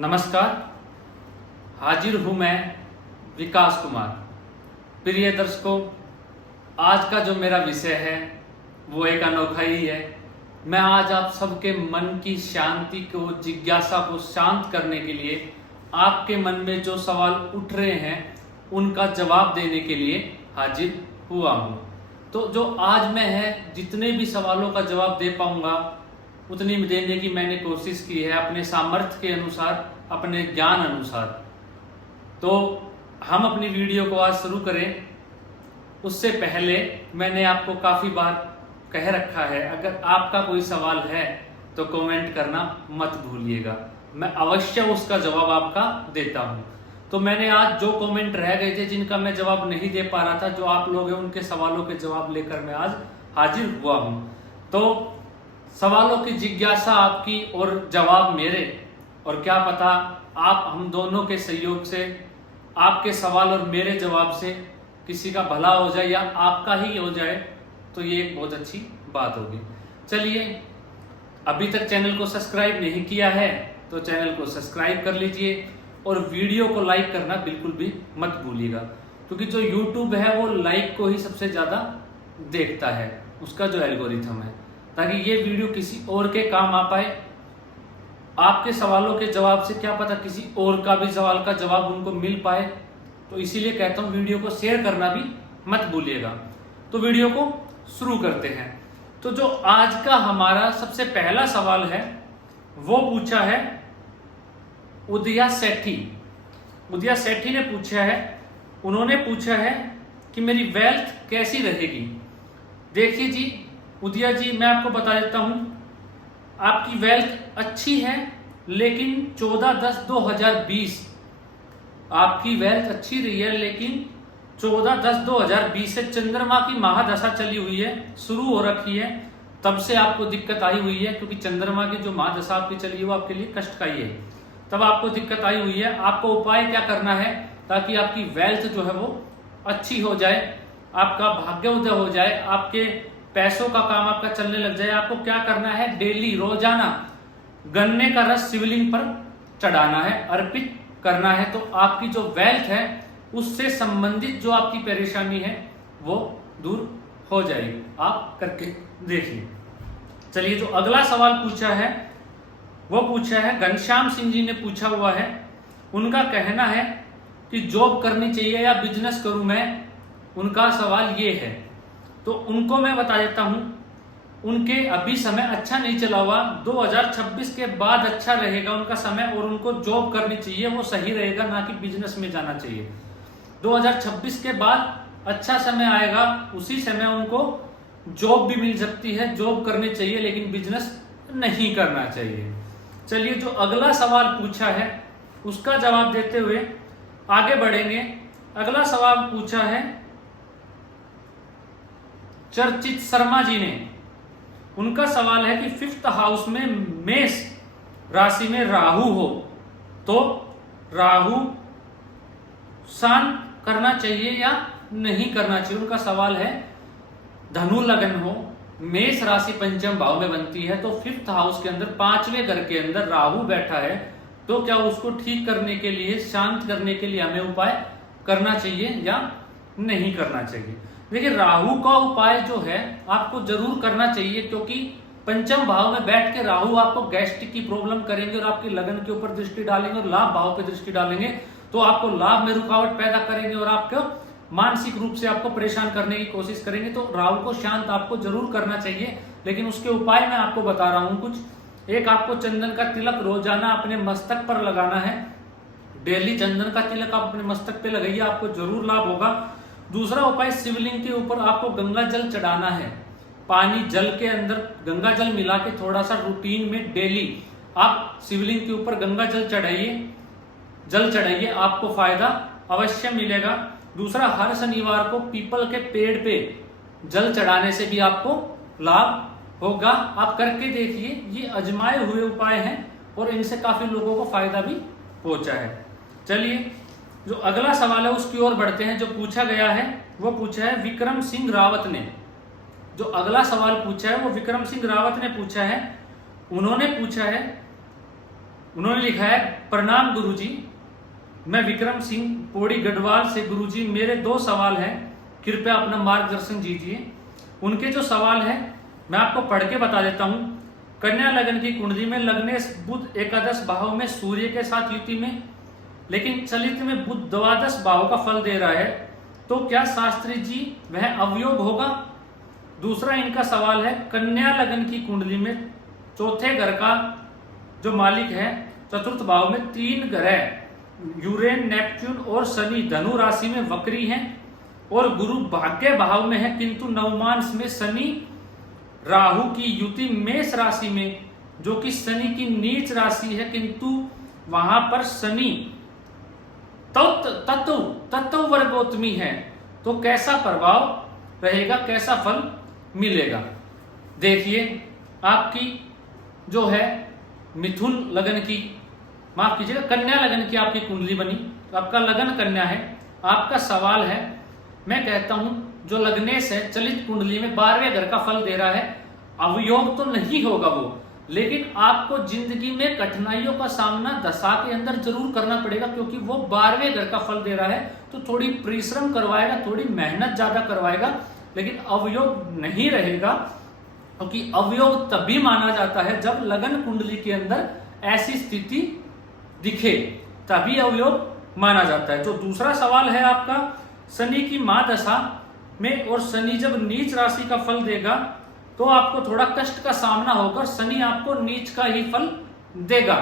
नमस्कार, हाजिर हूँ मैं विकास कुमार। प्रिय दर्शकों, आज का जो मेरा विषय है वो एक अनोखा ही है। मैं आज आप सबके मन की शांति को, जिज्ञासा को शांत करने के लिए, आपके मन में जो सवाल उठ रहे हैं उनका जवाब देने के लिए हाजिर हुआ हूँ। तो जो आज मैं है जितने भी सवालों का जवाब दे पाऊँगा उतनी देने की मैंने कोशिश की है, अपने सामर्थ्य के अनुसार, अपने ज्ञान अनुसार। तो हम अपनी वीडियो को आज शुरू करें उससे पहले मैंने आपको काफ़ी बार कह रखा है, अगर आपका कोई सवाल है तो कमेंट करना मत भूलिएगा, मैं अवश्य उसका जवाब आपका देता हूं। तो मैंने आज जो कमेंट रह गए थे जिनका मैं जवाब नहीं दे पा रहा था, जो आप लोग हैं उनके सवालों के जवाब लेकर मैं आज हाजिर हुआ हूं। तो सवालों की जिज्ञासा आपकी और जवाब मेरे, और क्या पता आप हम दोनों के सहयोग से, आपके सवाल और मेरे जवाब से किसी का भला हो जाए या आपका ही हो जाए, तो ये एक बहुत अच्छी बात होगी। चलिए, अभी तक चैनल को सब्सक्राइब नहीं किया है तो चैनल को सब्सक्राइब कर लीजिए और वीडियो को लाइक करना बिल्कुल भी मत भूलिएगा, क्योंकि जो यूट्यूब है वो लाइक को ही सबसे ज़्यादा देखता है, उसका जो एल्गोरिथम है, ताकि ये वीडियो किसी और के काम आ पाए। आपके सवालों के जवाब से क्या पता किसी और का भी सवाल का जवाब उनको मिल पाए। तो इसीलिए कहता हूँ वीडियो को शेयर करना भी मत भूलिएगा। तो वीडियो को शुरू करते हैं। तो जो आज का हमारा सबसे पहला सवाल है वो पूछा है उदया सेठी। उदया सेठी ने पूछा है, उन्होंने पूछा है कि मेरी वेल्थ कैसी रहेगी। देखिए जी उदया जी, मैं आपको बता देता हूं, आपकी वेल्थ अच्छी है, लेकिन 14/10/2020 आपकी वेल्थ अच्छी रही है, लेकिन 14/10/2020 से चंद्रमा की महादशा चली हुई है, शुरू हो रखी है, तब से आपको दिक्कत आई हुई है, क्योंकि चंद्रमा की जो महादशा आपकी चली है वो आपके लिए कष्ट का ही है, तब आपको दिक्कत आई हुई है। आपको उपाय क्या करना है ताकि आपकी वेल्थ जो है वो अच्छी हो जाए, आपका भाग्योदय हो जाए, आपके पैसों का काम आपका चलने लग जाए। आपको क्या करना है, डेली रोजाना गन्ने का रस शिवलिंग पर चढ़ाना है, अर्पित करना है, तो आपकी जो वेल्थ है उससे संबंधित जो आपकी परेशानी है वो दूर हो जाएगी। आप करके देखिए। चलिए, जो अगला सवाल पूछा है वो पूछा है घनश्याम सिंह जी ने पूछा हुआ है। उनका कहना है कि जॉब करनी चाहिए या बिजनेस करूं मैं, उनका सवाल ये है। तो उनको मैं बता देता हूं, उनके अभी समय अच्छा नहीं चला हुआ, 2026 के बाद अच्छा रहेगा उनका समय, और उनको जॉब करनी चाहिए, वो सही रहेगा, ना कि बिजनेस में जाना चाहिए। 2026 के बाद अच्छा समय आएगा, उसी समय उनको जॉब भी मिल सकती है, जॉब करनी चाहिए, लेकिन बिजनेस नहीं करना चाहिए। चलिए, जो अगला सवाल पूछा है उसका जवाब देते हुए आगे बढ़ेंगे। अगला सवाल पूछा है चर्चित शर्मा जी ने। उनका सवाल है कि 5th हाउस में मेष राशि में राहु हो तो राहु शांत करना चाहिए या नहीं करना चाहिए। उनका सवाल है धनु लगन हो, मेष राशि पंचम भाव में बनती है, तो 5th हाउस के अंदर 5वें घर के अंदर राहु बैठा है, तो क्या उसको ठीक करने के लिए, शांत करने के लिए हमें उपाय करना चाहिए या नहीं करना चाहिए। देखिए, राहु का उपाय जो है आपको जरूर करना चाहिए, क्योंकि पंचम भाव में बैठ के राहु आपको गैस्ट्रिक की प्रॉब्लम करेंगे और आपकी लगन के ऊपर दृष्टि डालेंगे और लाभ भाव पे दृष्टि डालेंगे, तो आपको लाभ में रुकावट पैदा करेंगे और आपको मानसिक रूप से आपको परेशान करने की कोशिश करेंगे। तो राहु को शांत आपको जरूर करना चाहिए, लेकिन उसके उपाय मैं आपको बता रहा हूं कुछ। एक, आपको चंदन का तिलक रोजाना अपने मस्तक पर लगाना है, डेली चंदन का तिलक आप अपने मस्तक पे लगाइए, आपको जरूर लाभ होगा। दूसरा उपाय, शिवलिंग के ऊपर आपको गंगा जल चढ़ाना है, पानी जल के अंदर गंगा जल मिला के थोड़ा सा रूटीन में डेली आप शिवलिंग के ऊपर गंगा जल चढ़ाइए, आपको फायदा अवश्य मिलेगा। दूसरा, हर शनिवार को पीपल के पेड़ पे जल चढ़ाने से भी आपको लाभ होगा। आप करके देखिए, ये आजमाए हुए उपाय हैं और इनसे काफी लोगों को फायदा भी पहुंचा है। चलिए, जो अगला सवाल है उसकी ओर बढ़ते हैं। जो पूछा गया है वो पूछा है विक्रम सिंह रावत ने। जो अगला सवाल पूछा है वो विक्रम सिंह रावत ने पूछा है। उन्होंने पूछा है उन्होंने लिखा है, प्रणाम गुरुजी, मैं विक्रम सिंह पौड़ी गढ़वाल से। गुरुजी मेरे 2 सवाल हैं, कृपया अपना मार्गदर्शन दीजिए। उनके जो सवाल है मैं आपको पढ़ के बता देता हूं। कन्या लगन की कुंडली में लग्नेश बुध एकादश भाव में सूर्य के साथ युति में, लेकिन चलित में बुध द्वादश भाव का फल दे रहा है, तो क्या शास्त्री जी वह अवयोग होगा? दूसरा इनका सवाल है, कन्या लगन की कुंडली में चौथे घर का जो मालिक है चतुर्थ भाव में 3 ग्रह यूरेन, नेपच्यून और शनि धनु राशि में वक्री हैं और गुरु भाग्य भाव में है, किंतु नवमांश में शनि राहु की युति मेष राशि में, जो कि शनि की नीच राशि है, किंतु वहां पर शनि तत्व वर्गोत्मी है। तो कैसा प्रभाव रहेगा, कैसा फल मिलेगा? देखिए, आपकी जो है मिथुन लगन की, माफ कीजिएगा, कन्या लगन की आपकी कुंडली बनी, तो आपका लगन कन्या है। आपका सवाल है, मैं कहता हूं जो लग्नेश है चलित कुंडली में 12वें घर का फल दे रहा है, अवयोग तो नहीं होगा वो, लेकिन आपको जिंदगी में कठिनाइयों का सामना दशा के अंदर जरूर करना पड़ेगा, क्योंकि वो 12वें घर का फल दे रहा है, तो थोड़ी परिश्रम करवाएगा, थोड़ी मेहनत ज्यादा करवाएगा, लेकिन अवयोग नहीं रहेगा। क्योंकि अवयोग तभी माना जाता है जब लगन कुंडली के अंदर ऐसी स्थिति दिखे, तभी अवयोग माना जाता है। जो दूसरा सवाल है आपका, शनि की महादशा में और शनि जब नीच राशि का फल देगा तो आपको थोड़ा कष्ट का सामना होकर शनि आपको नीच का ही फल देगा।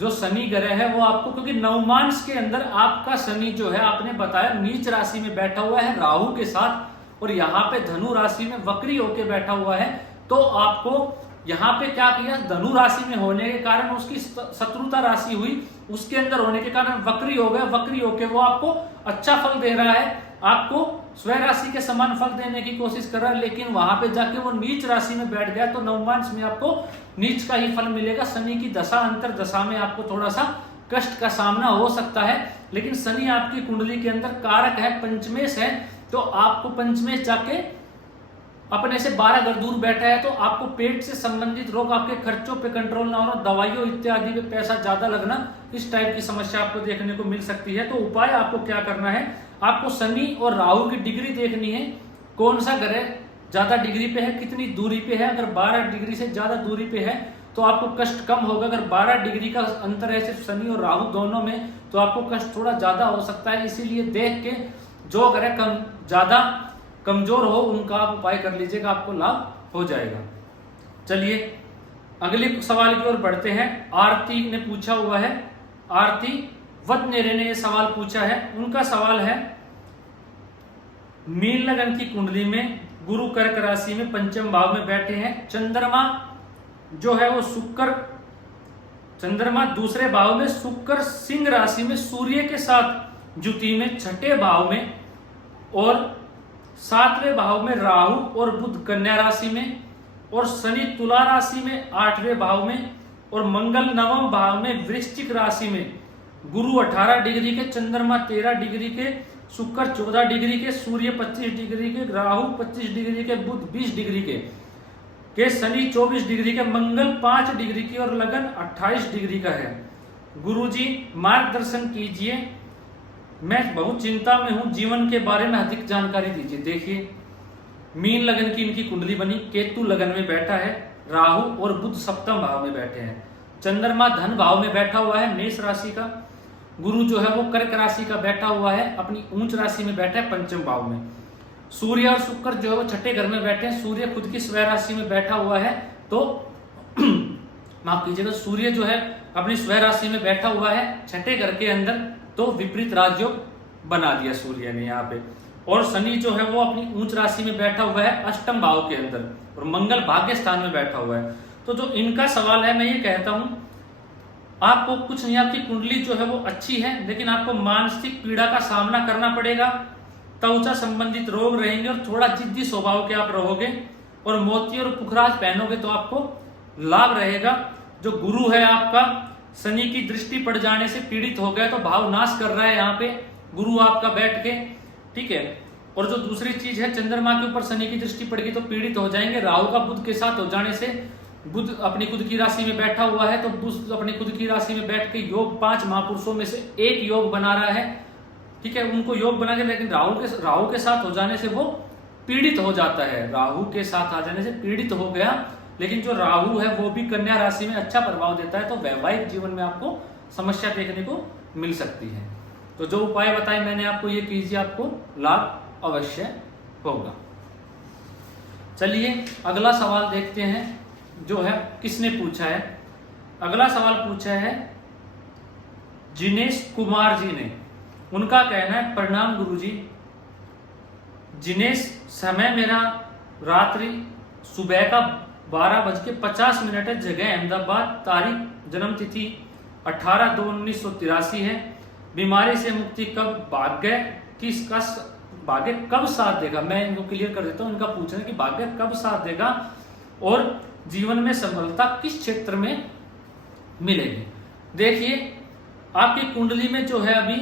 जो शनि ग्रह है वो आपको, क्योंकि नवमांश के अंदर आपका शनि जो है आपने बताया नीच राशि में बैठा हुआ है राहु के साथ, और यहाँ पे धनु राशि में वक्री होके बैठा हुआ है, तो आपको यहाँ पे क्या किया, धनु राशि में होने के कारण उसकी शत्रुता राशि हुई, उसके अंदर होने के कारण वक्री हो गया, वक्री होके वो आपको अच्छा फल दे रहा है, आपको स्वय राशि के समान फल देने की कोशिश कर रहा है, लेकिन वहां पे जाके वो नीच राशि में बैठ गया, तो नवमांश में आपको नीच का ही फल मिलेगा। शनि की दशा अंतर दशा में आपको थोड़ा सा कष्ट का सामना हो सकता है, लेकिन शनि आपकी कुंडली के अंदर कारक है, पंचमेश है, तो आपको पंचमेश जाके अपने से 12 घर दूर बैठा है, तो आपको पेट से संबंधित रोग, आपके खर्चों पे कंट्रोल ना होना, दवाइयों इत्यादि पे पैसा ज्यादा लगना, इस टाइप की समस्या आपको देखने को मिल सकती है। तो उपाय आपको क्या करना है, आपको शनि और राहु की डिग्री देखनी है, कौन सा ग्रह ज्यादा डिग्री पे है, कितनी दूरी पे है। अगर 12 डिग्री से ज्यादा दूरी पे है तो आपको कष्ट कम होगा, अगर 12 डिग्री का अंतर है सिर्फ शनि और राहु दोनों में, तो आपको कष्ट थोड़ा ज्यादा हो सकता है। इसीलिए देख के जो ग्रह ज्यादा कमजोर हो उनका आप उपाय कर लीजिएगा, आपको लाभ हो जाएगा। चलिए अगले सवाल की ओर बढ़ते हैं। आरती ने पूछा हुआ है, आरती वदनेरे ने यह सवाल पूछा है। उनका सवाल है, मीन लगन की कुंडली में गुरु कर्क राशि में पंचम भाव में बैठे हैं, चंद्रमा जो है वो शुक्र, चंद्रमा दूसरे भाव में, शुक्र सिंह राशि में सूर्य के साथ जुति में छठे भाव में, और 7वें भाव में राहु और बुध कन्या राशि में, और शनि तुला राशि में 8वें भाव में, और मंगल 9वें भाव में वृश्चिक राशि में। गुरु 18 डिग्री के, चंद्रमा 13 डिग्री के, शुक्र 14 डिग्री के, सूर्य 25 डिग्री के, राहु 25 डिग्री के, बुध 20 डिग्री के शनि 24 डिग्री के, मंगल 5 डिग्री की, और लगन 28 डिग्री का है। गुरुजी मार्गदर्शन कीजिए, मैं बहुत चिंता में हूं, जीवन के बारे में अधिक जानकारी दीजिए। देखिए, मीन लगन की इनकी कुंडली बनी, केतु लगन में बैठा है, राहु और बुध सप्तम भाव में बैठे हैं, चंद्रमा धन भाव में बैठा हुआ है मेष राशि का, गुरु जो है वो कर्क राशि का बैठा हुआ है, अपनी ऊंच राशि में बैठा है पंचम भाव में, सूर्य और शुक्र जो है वो छठे घर में बैठे हैं, सूर्य खुद की स्वय राशि में बैठा हुआ है, तो माफ कीजिएगा, सूर्य जो है अपनी स्वय राशि में बैठा हुआ है छठे घर के अंदर, तो विपरीत राजयोग बना दिया सूर्य ने यहाँ पे, और शनि जो है वो अपनी ऊंच राशि में बैठा हुआ है अष्टम भाव के अंदर, और मंगल भाग्य स्थान में बैठा हुआ है। तो जो इनका सवाल है, मैं ये कहता हूं आपको कुछ नहीं, आपकी कुंडली जो है वो अच्छी है, लेकिन आपको मानसिक पीड़ा का सामना करना पड़ेगा, त्वचा संबंधित रोग रहेंगे, और थोड़ा जिद्दी स्वभाव के आप रहोगे, और मोती और पुखराज पहनोगे तो आपको लाभ रहेगा। जो गुरु है आपका शनि की दृष्टि पड़ जाने से पीड़ित हो गया, तो भाव नाश कर रहा है यहाँ पे गुरु आपका बैठ के, ठीक है। और जो दूसरी चीज है, चंद्रमा के ऊपर शनि की दृष्टि पड़ गई तो पीड़ित हो जाएंगे, राहु का बुध के साथ हो जाने से बुध अपनी खुद की राशि में बैठा हुआ है, तो बुध अपनी खुद की राशि में बैठ के योग 5 महापुरुषों में से एक योग बना रहा है, ठीक है, उनको योग बना के, लेकिन राहु के साथ हो जाने से वो पीड़ित हो जाता है, राहु के साथ आ जाने से पीड़ित हो गया। लेकिन जो राहु है वो भी कन्या राशि में अच्छा प्रभाव देता है, तो वैवाहिक जीवन में आपको समस्या देखने को मिल सकती है। तो जो उपाय बताए मैंने आपको, ये कीजिए, आपको लाभ अवश्य होगा। चलिए अगला सवाल देखते हैं, जो है किसने पूछा है। अगला सवाल पूछा है जिनेश कुमार जी ने। उनका कहना है, प्रणाम गुरुजी। जिनेश, समय मेरा रात्रि सुबह का 12:50 है, जगह अहमदाबाद, तारीख जन्म तिथि 18/2/1983 है। बीमारी से मुक्ति कब, भाग्य किसका, भाग्य कब साथ देगा। मैं इनको क्लियर कर देता हूँ, इनका पूछना है कि भाग्य कब साथ देगा और जीवन में सफलता किस क्षेत्र में मिलेगी। देखिए आपकी कुंडली में जो है अभी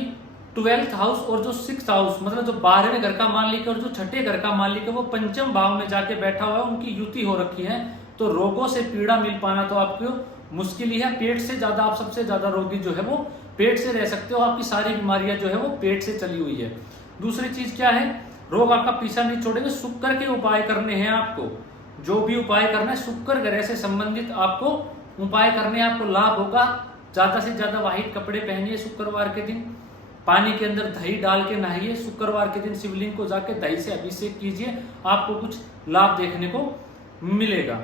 12th हाउस और जो 6th हाउस, मतलब जो 12वें घर का मालिक और जो छठे घर का मालिक है वो पंचम भाव में जाके बैठा हुआ है, उनकी युति हो रखी है। तो रोगों से पीड़ा मिल पाना तो आपको मुश्किल ही है। पेट से ज्यादा, आप सबसे ज्यादा रोगी जो है वो पेट से रह सकते हो, आपकी सारी बीमारियां जो है वो पेट से चली हुई है। दूसरी चीज क्या है, रोग आपका पीछा नहीं छोड़ेंगे। शुक्र के उपाय करने हैं आपको, जो भी उपाय करना है शुक्र ग्रह से संबंधित आपको उपाय करने, आपको लाभ होगा। ज्यादा से ज्यादा व्हाइट कपड़े पहनिए शुक्रवार के दिन, पानी के अंदर दही डाल के नहाइए, शुक्रवार के दिन शिवलिंग को जाके दही से अभिषेक कीजिए, आपको कुछ लाभ देखने को मिलेगा।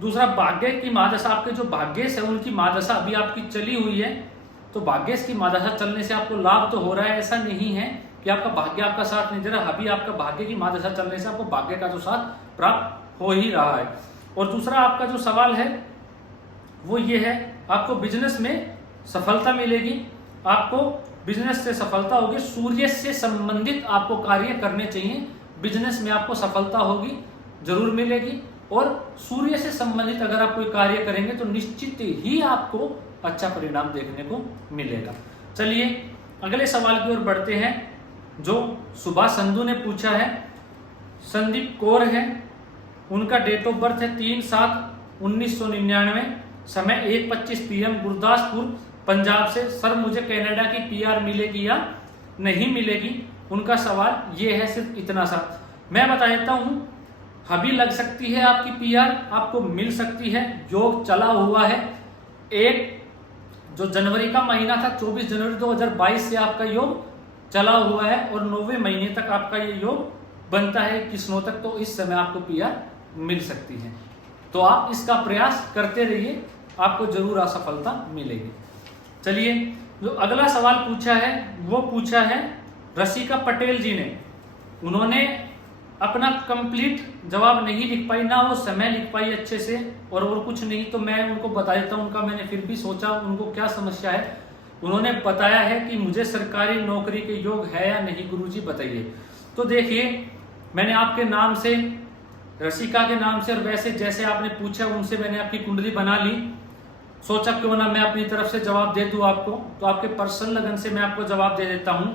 दूसरा, भाग्य की महादशा, आपके जो भाग्येश है उनकी महादशा अभी आपकी चली हुई है, तो भाग्येश की महादशा चलने से आपको लाभ तो हो रहा है। ऐसा नहीं है कि आपका भाग्य आपका साथ नहीं दे रहा, अभी आपका भाग्य की महादशा चलने से आपको भाग्य का जो साथ प्राप्त हो ही रहा है। और दूसरा आपका जो सवाल है वो ये है, आपको बिजनेस में सफलता मिलेगी, आपको बिजनेस से सफलता होगी। सूर्य से संबंधित आपको कार्य करने चाहिए, बिजनेस में आपको सफलता होगी, जरूर मिलेगी। और सूर्य से संबंधित अगर आप कोई कार्य करेंगे तो निश्चित ही आपको अच्छा परिणाम देखने को मिलेगा। चलिए अगले सवाल की ओर बढ़ते हैं, जो सुभाष संधू ने पूछा है। संदीप कौर है, उनका डेट ऑफ बर्थ है 3/7/1999, समय 1:25 PM, गुरदासपुर पंजाब से। सर मुझे कनाडा की PR मिलेगी या नहीं मिलेगी, उनका सवाल ये है, सिर्फ इतना सा मैं बता देता हूं। अभी लग सकती है आपकी PR, आपको मिल सकती है, योग चला हुआ है। एक जो जनवरी का महीना था 24 जनवरी 2022 से आपका योग चला हुआ है और 9वें महीने तक आपका ये योग बनता है 21 तक, तो इस समय आपको PR मिल सकती है। तो आप इसका प्रयास करते रहिए, आपको जरूर असफलता मिलेगी। चलिए जो अगला सवाल पूछा है वो पूछा है रसिका पटेल जी ने। उन्होंने अपना कंप्लीट जवाब नहीं लिख पाई, ना वो समय लिख पाई अच्छे से, और कुछ नहीं, तो मैं उनको बता देता हूँ उनका। मैंने फिर भी सोचा उनको क्या समस्या है। उन्होंने बताया है कि मुझे सरकारी नौकरी के योग है या नहीं गुरुजी बताइए। तो देखिए मैंने आपके नाम से, रसिका के नाम से, और वैसे जैसे आपने पूछा उनसे मैंने आपकी कुंडली बना ली, सोचा क्यों ना मैं अपनी तरफ से जवाब दे दूं आपको। तो आपके पर्सनल लगन से मैं आपको जवाब दे देता हूं।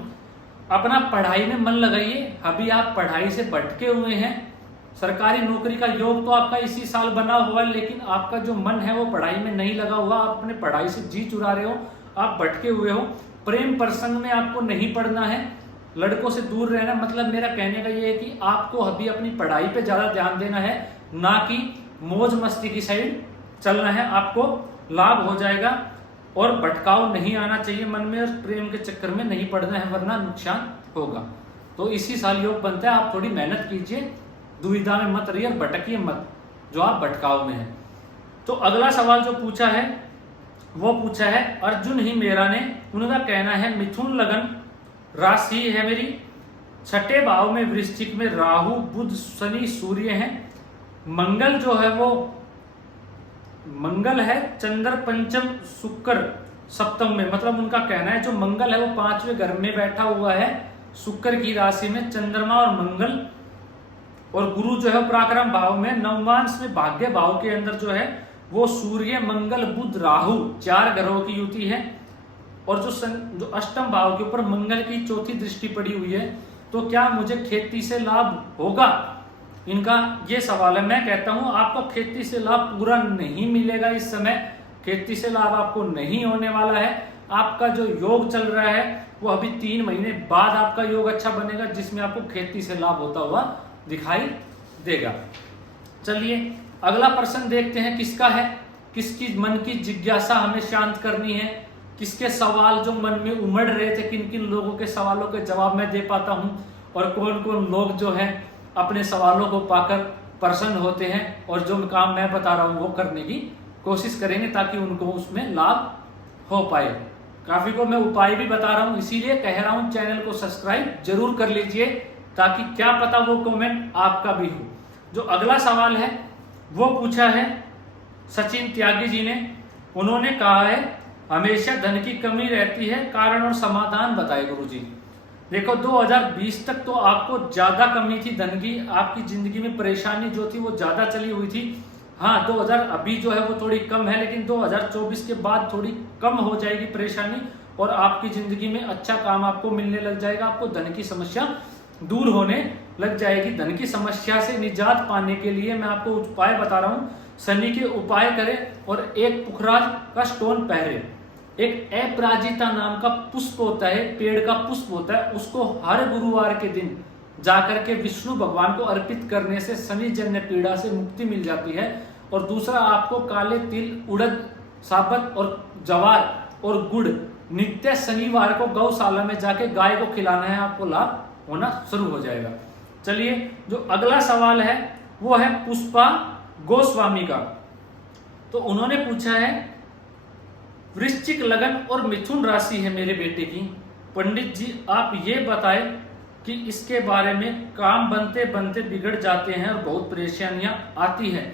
अपना पढ़ाई में मन लगाइए, अभी आप पढ़ाई से भटके हुए हैं। सरकारी नौकरी का योग तो आपका इसी साल बना हुआ है, लेकिन आपका जो मन है वो पढ़ाई में नहीं लगा हुआ, आप अपने पढ़ाई से जी चुरा रहे हो, आप भटके हुए हो। प्रेम प्रसंग में आपको नहीं पढ़ना है, लड़कों से दूर रहना। मतलब मेरा कहने का ये है कि आपको अभी अपनी पढ़ाई पे ज्यादा ध्यान देना है, ना कि मौज मस्ती की साइड चलना है। आपको लाभ हो जाएगा और भटकाव नहीं आना चाहिए मन में, और प्रेम के चक्कर में नहीं पड़ना है, वरना नुकसान होगा। तो इसी साल योग बनता है, आप थोड़ी मेहनत कीजिए, दुविधा में मत रहिए और भटकिए मत जो आप भटकाव में है। तो अगला सवाल जो पूछा है वो पूछा है अर्जुन ही मेरा ने। उनका कहना है मिथुन लगन राशि है मेरी, छठे भाव में वृश्चिक में राहु बुध शनि सूर्य है, मंगल जो है वो मंगल है, चंद्र पंचम शुक्र सप्तम में। मतलब उनका कहना है जो मंगल है वो 5वें घर में बैठा हुआ है शुक्र की राशि में, चंद्रमा और मंगल, और गुरु जो है पराक्रम भाव में, नवमांश में भाग्य भाव के अंदर जो है वो सूर्य मंगल बुध राहु 4 ग्रहों की युति है, और जो अष्टम भाव के ऊपर मंगल की चौथी दृष्टि पड़ी हुई है। तो क्या मुझे खेती से लाभ होगा? इनका ये सवाल है। मैं कहता हूं आपको खेती से लाभ पूरा नहीं मिलेगा इस समय, खेती से लाभ आपको नहीं होने वाला है। आपका जो योग चल रहा है वो अभी 3 महीने बाद आपका योग अच्छा बनेगा, जिसमें आपको खेती से लाभ होता हुआ दिखाई देगा। चलिए अगला प्रश्न देखते हैं किसका है, किसकी मन की जिज्ञासा हमें शांत करनी है, किसके सवाल जो मन में उमड़ रहे थे, किन किन लोगों के सवालों के जवाब मैं दे पाता हूं और कौन कौन लोग जो है अपने सवालों को पाकर प्रसन्न होते हैं और जो काम मैं बता रहा हूं वो करने की कोशिश करेंगे ताकि उनको उसमें लाभ हो पाए। काफी को मैं उपाय भी बता रहा हूं, इसीलिए कह रहा हूं चैनल को सब्सक्राइब जरूर कर लीजिए ताकि क्या पता वो कमेंट आपका भी हो। जो अगला सवाल है वो पूछा है सचिन त्यागी जी ने। उन्होंने कहा है हमेशा धन की कमी रहती है, कारण और समाधान बताए गुरुजी। देखो 2020 तक तो आपको ज्यादा कमी थी धन की, आपकी जिंदगी में परेशानी जो थी वो ज्यादा चली हुई थी। हाँ 2000 अभी जो है वो थोड़ी कम है, लेकिन 2024 के बाद थोड़ी कम हो जाएगी परेशानी और आपकी जिंदगी में अच्छा काम आपको मिलने लग जाएगा, आपको धन की समस्या दूर होने लग जाएगी। धन की समस्या से निजात पाने के लिए मैं आपको उपाय बता रहा हूँ। शनि के उपाय करें और एक पुखराज का स्टोन पहरे। एक अपराजिता नाम का पुष्प होता है, पेड़ का पुष्प होता है, उसको हर गुरुवार के दिन जाकर के विष्णु भगवान को अर्पित करने से शनि जन्य पीड़ा से मुक्ति मिल जाती है। और दूसरा आपको काले तिल, उड़द, साबत और जवार और गुड़ नित्य शनिवार को गौशाला में जाके गाय को खिलाना है, आपको लाभ होना शुरू हो जाएगा। चलिए जो अगला सवाल है वो है पुष्पा गोस्वामी का। तो उन्होंने पूछा है वृश्चिक लगन और मिथुन राशि है मेरे बेटे की, पंडित जी आप ये बताएं कि इसके बारे में काम बनते बनते बिगड़ जाते हैं और बहुत परेशानियां आती हैं,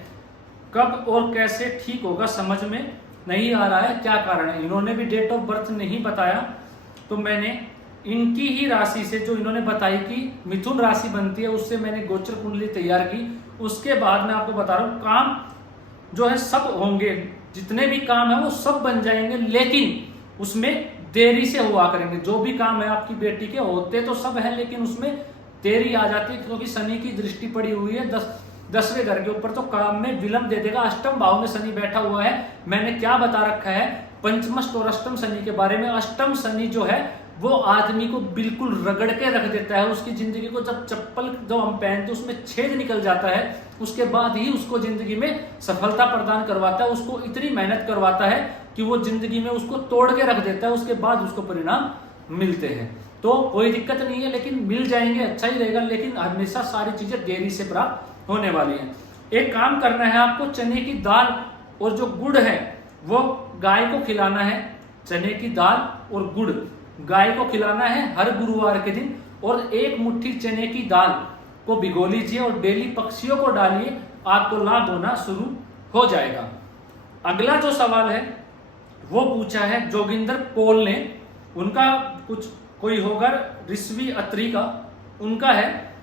कब और कैसे ठीक होगा समझ में नहीं आ रहा है, क्या कारण है। इन्होंने भी डेट ऑफ बर्थ नहीं बताया, तो मैंने इनकी ही राशि से जो इन्होंने बताई कि मिथुन राशि बनती है उससे मैंने गोचर कुंडली तैयार की। उसके बाद मैं आपको बता रहा हूँ काम जो है सब होंगे, जितने भी काम है वो सब बन जाएंगे, लेकिन उसमें देरी से हुआ करेंगे। जो भी काम है आपकी बेटी के होते तो सब है, लेकिन उसमें देरी आ जाती है क्योंकि शनि की दृष्टि पड़ी हुई है 10वें घर के ऊपर, तो काम में विलंब दे देगा। अष्टम भाव में शनि बैठा हुआ है। मैंने क्या बता रखा है पंचमष्ट और अष्टम शनि के बारे में। अष्टम शनि जो है वो आदमी को बिल्कुल रगड़ के रख देता है, उसकी जिंदगी को जब चप्पल जो हम पहनते उसमें छेद निकल जाता है उसके बाद ही उसको जिंदगी में सफलता प्रदान करवाता है, उसको इतनी मेहनत करवाता है कि वो जिंदगी में उसको तोड़ के रख देता है, उसके बाद उसको परिणाम मिलते हैं। तो कोई दिक्कत नहीं है, लेकिन मिल जाएंगे, अच्छा ही रहेगा, लेकिन हमेशा सारी चीजें देरी से प्राप्त होने वाली हैं। एक काम करना है आपको, चने की दाल और जो गुड़ है वो गाय को खिलाना है। चने की दाल और गुड़ गाय को खिलाना है हर गुरुवार के दिन, और 1 मुट्ठी चने की दाल को भिगो लीजिए और डेली पक्षियों को डालिए, आपको लाभ होना शुरू हो जाएगा। अगला जो सवाल है वो पूछा है जोगिंदर पोल ने। उनका कुछ कोई होगा ऋषि अत्री का, उनका है,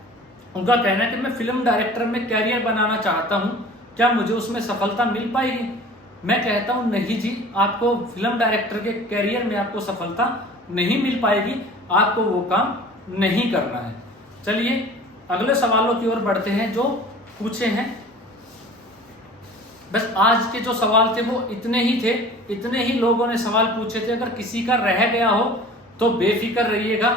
उनका कहना है कि मैं फिल्म डायरेक्टर में कैरियर बनाना चाहता हूं, क्या मुझे उसमें सफलता मिल पाएगी। मैं कहता हूं नहीं जी, आपको फिल्म डायरेक्टर के कैरियर में आपको सफलता नहीं मिल पाएगी, आपको वो काम नहीं करना है। चलिए अगले सवालों की ओर बढ़ते हैं जो पूछे हैं। बस आज के जो सवाल थे वो इतने ही थे, इतने ही लोगों ने सवाल पूछे थे। अगर किसी का रह गया हो तो बेफिक्र रहिएगा,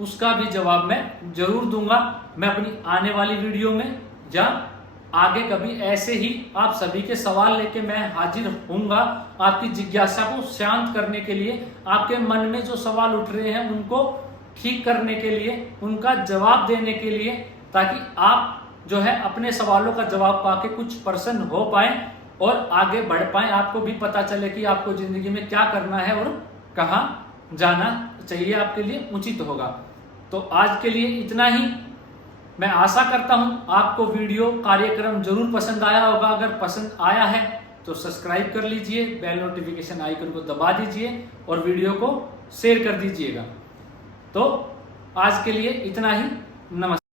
उसका भी जवाब मैं जरूर दूंगा। मैं अपनी आने वाली वीडियो में या आगे कभी ऐसे ही आप सभी के सवाल लेके मैं हाजिर होऊंगा, आपकी जिज्ञासा को शांत करने के लिए, आपके मन में जो सवाल उठ रहे हैं उनको ठीक करने के लिए, उनका जवाब देने के लिए, ताकि आप जो है अपने सवालों का जवाब पाके कुछ प्रसन्न हो पाए और आगे बढ़ पाए। आपको भी पता चले कि आपको जिंदगी में क्या करना है और कहाँ जाना चाहिए, आपके लिए उचित होगा। तो आज के लिए इतना ही। मैं आशा करता हूं आपको वीडियो कार्यक्रम जरूर पसंद आया होगा। अगर पसंद आया है तो सब्सक्राइब कर लीजिए, बेल नोटिफिकेशन आइकन को दबा दीजिए और वीडियो को शेयर कर दीजिएगा। तो आज के लिए इतना ही। नमस्कार।